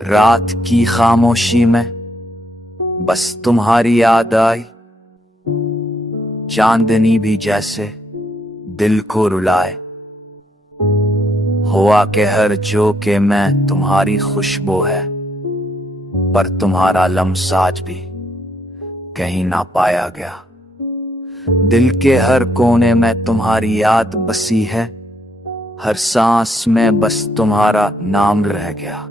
रात की खामोशी में बस तुम्हारी याद आई, चांदनी भी जैसे दिल को रुलाए। हुआ के हर झोंके में तुम्हारी खुशबू है, पर तुम्हारा लम्स आज भी कहीं ना पाया गया। दिल के हर कोने में तुम्हारी याद बसी है, हर सांस में बस तुम्हारा नाम रह गया।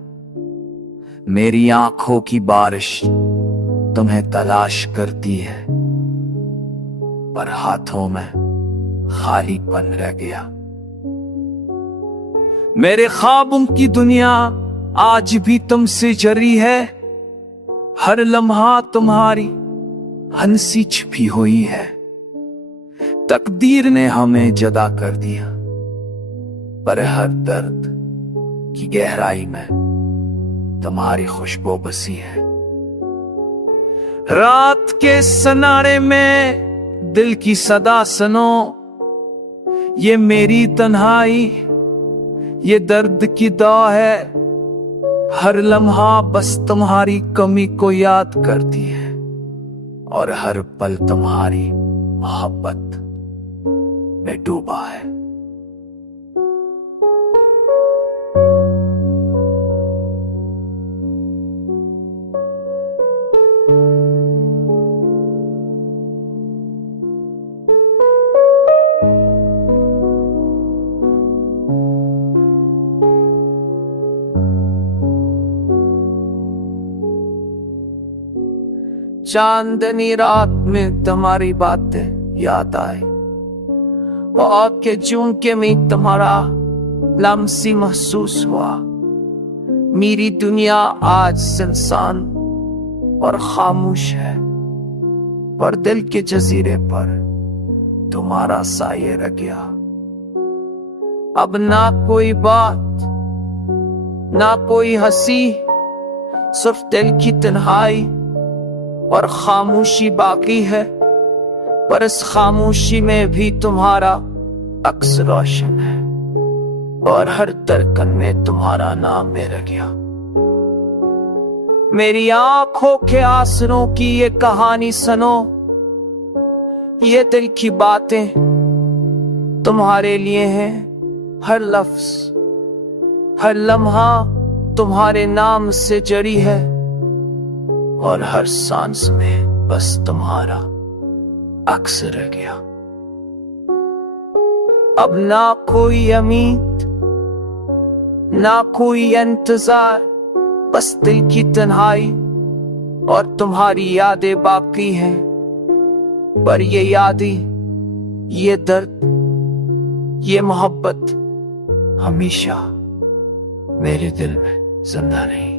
मेरी आंखों की बारिश तुम्हें तलाश करती है, पर हाथों में खालीपन रह गया। मेरे ख्वाबों की दुनिया आज भी तुमसे जरी है, हर लम्हा तुम्हारी हंसी छिपी हुई है। तकदीर ने हमें जुदा कर दिया, पर हर दर्द की गहराई में तुम्हारी खुशबू बसी है। रात के सनारे में दिल की सदा सुनो, ये मेरी तन्हाई ये दर्द की दवा है। हर लम्हा बस तुम्हारी कमी को याद करती है, और हर पल तुम्हारी मोहब्बत में डूबा है। चांदनी रात में तुम्हारी बातें याद आए, वो आपके झुमके में तुम्हारा लम्सी महसूस हुआ। मेरी दुनिया आज सुनसान और खामोश है, पर दिल के जजीरे पर तुम्हारा साये रह गया। अब ना कोई बात ना कोई हंसी, सिर्फ दिल की तन्हाई और खामोशी बाकी है। पर इस खामोशी में भी तुम्हारा अक्स रोशन है, और हर धड़कन में तुम्हारा नाम रह गया। मेरी आंखों के आंसुओं की ये कहानी सुनो, ये दिल की बातें तुम्हारे लिए हैं। हर लफ्ज हर लम्हा तुम्हारे नाम से जड़ी है, और हर सांस में बस तुम्हारा अक्स रह गया। अब ना कोई उम्मीद ना कोई इंतजार, बस दिल की तन्हाई और तुम्हारी यादें बाकी हैं। पर ये यादें ये दर्द ये मोहब्बत हमेशा मेरे दिल में जिंदा रही।